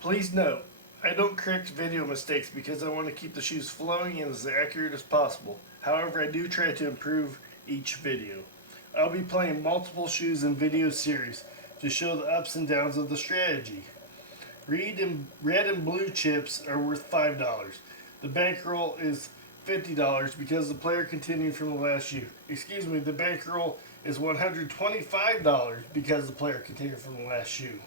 Please note, I don't correct video mistakes because I want to keep the shoes flowing and as accurate as possible. However, I do try to improve each video. I'll be playing multiple shoes in video series to show the ups and downs of the strategy. Red and blue chips are worth $5. The bankroll is $50 because the player continued from the last shoe. Excuse me, the bankroll is $125 because the player continued from the last shoe.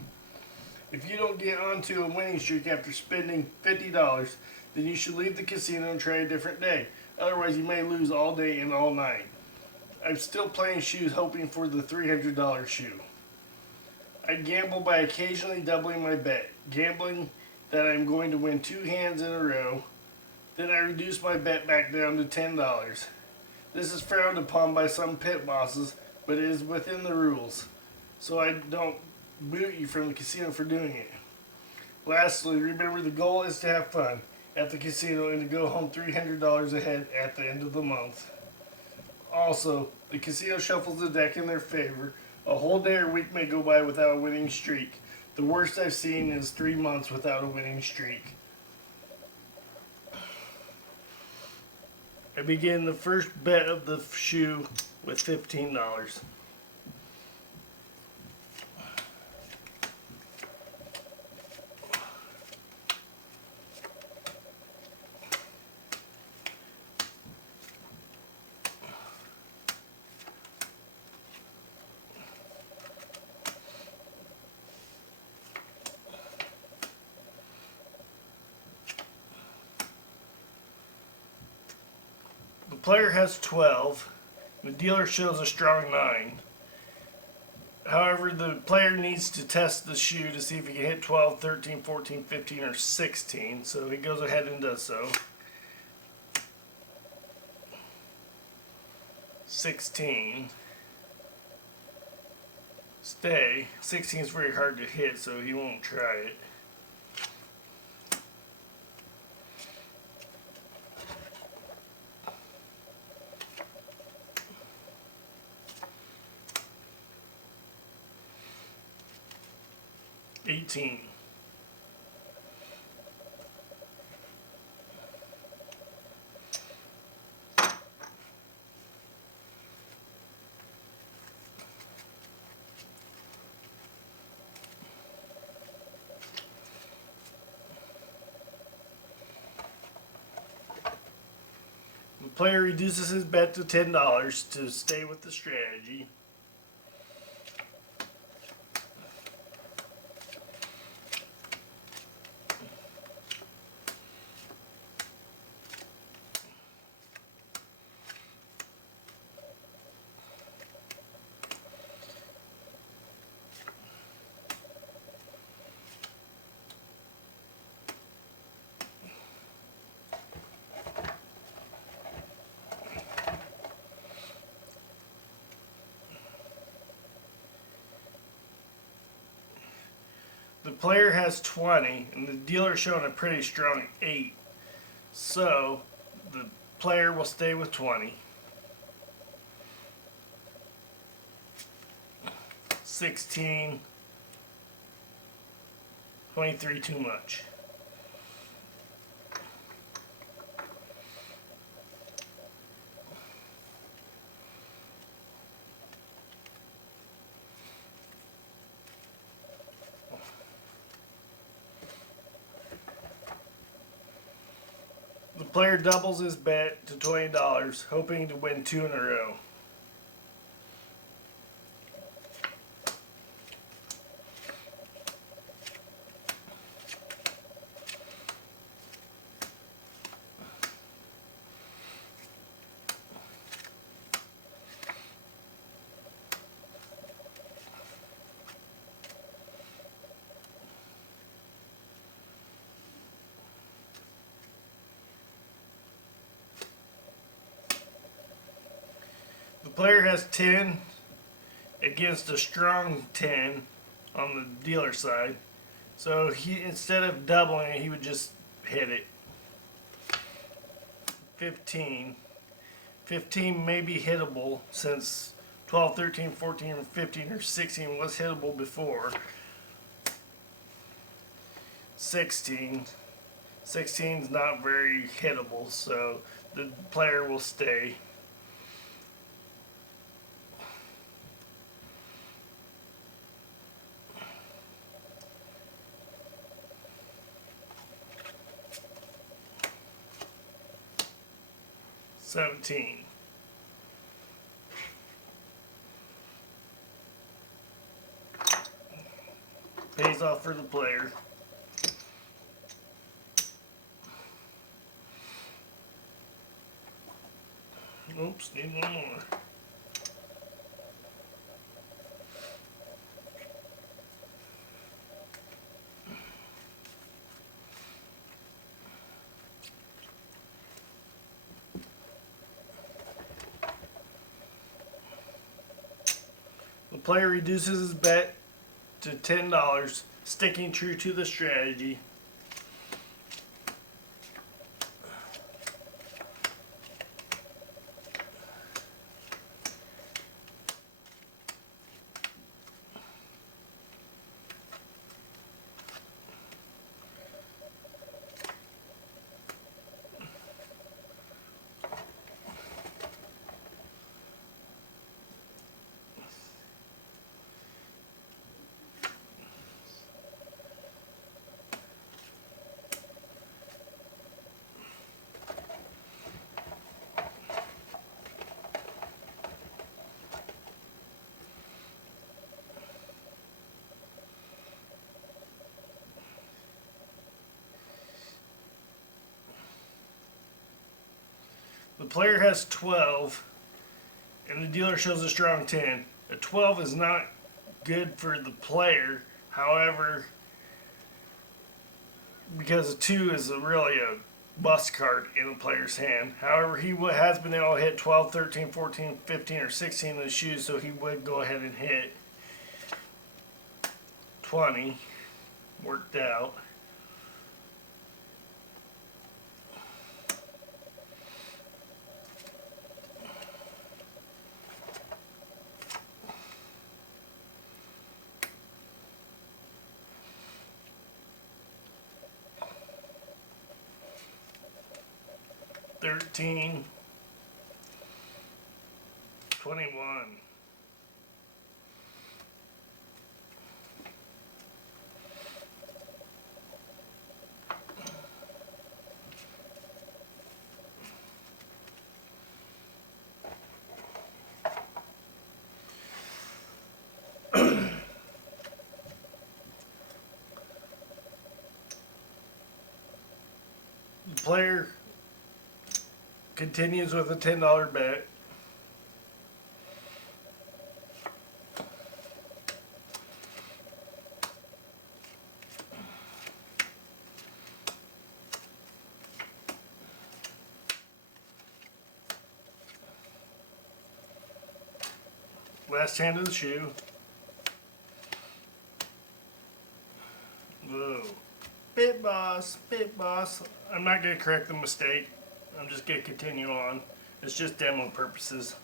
If you don't get onto a winning streak after spending $50, then you should leave the casino and try a different day. Otherwise, you may lose all day and all night. I'm still playing shoes hoping for the $300 shoe. I gamble by occasionally doubling my bet, gambling that I'm going to win 2 hands in a row. Then I reduce my bet back down to $10. This is frowned upon by some pit bosses, but it is within the rules, so I don't boot you from the casino for doing it. Lastly, remember the goal is to have fun at the casino and to go home $300 ahead at the end of the month. Also, the casino shuffles the deck in their favor. A whole day or week may go by without a winning streak. The worst I've seen is 3 months without a winning streak. I begin the first bet of the shoe with $15. The player has 12. The dealer shows a strong 9. However, the player needs to test the shoe to see if he can hit 12, 13, 14, 15, or 16. So he goes ahead and does so. 16. Stay. 16 is very hard to hit, so he won't try it. 18. The player reduces his bet to $10 to stay with the strategy. The player has 20, and the dealer showing a pretty strong 8. So, the player will stay with 20. 16. 23 too much. The player doubles his bet to $20, hoping to win 2 in a row. The player has 10 against a strong 10 on the dealer side. So he, instead of doubling it, he would just hit it. 15. 15 may be hittable since 12, 13, 14, 15, or 16 was hittable before. 16. 16 is not very hittable, so the player will stay. $17. Pays off for the player. Oops, need one more. The player reduces his bet to $10, sticking true to the strategy. The player has 12, and the dealer shows a strong 10. A 12 is not good for the player, however, because a 2 is really a bust card in the player's hand. However, he has been able to hit 12, 13, 14, 15, or 16 of the shoes, so he would go ahead and hit 20. Worked out. $13, $21. The player continues with a $10 bet. Last hand of the shoe. Whoa. Bit boss, bit boss. I'm not going to correct the mistake. I'm just going to continue on. It's just demo purposes.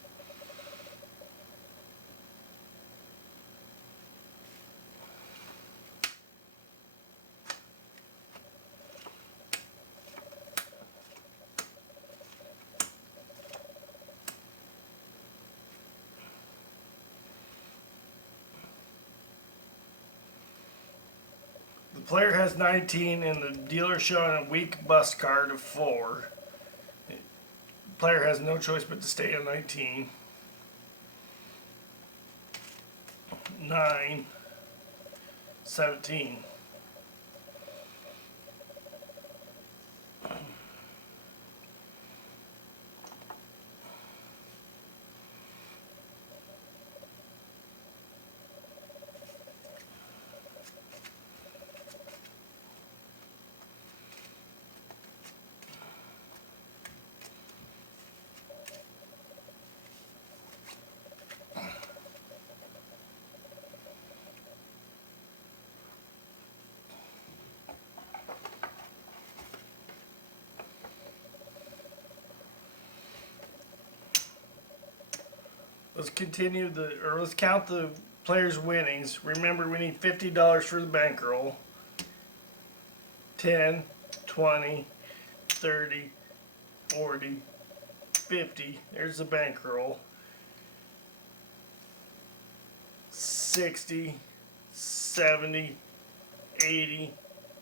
The player has 19 and the dealer showing a weak bust card of 4. The player has no choice but to stay on 19. 9, 17. Let's count the player's winnings. Remember, we need $50 for the bankroll. 10, 20, 30, 40, 50. There's the bankroll. 60, 70, 80,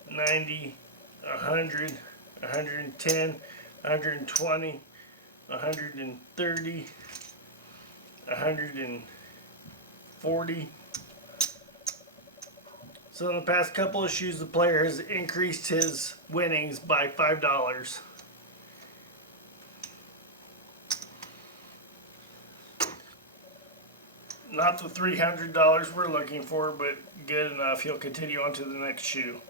90, 100, 110, 120, 130, 140. So in the past couple of shoes, the player has increased his winnings by $5. Not the $300 we're looking for, but good enough. He'll continue on to the next shoe.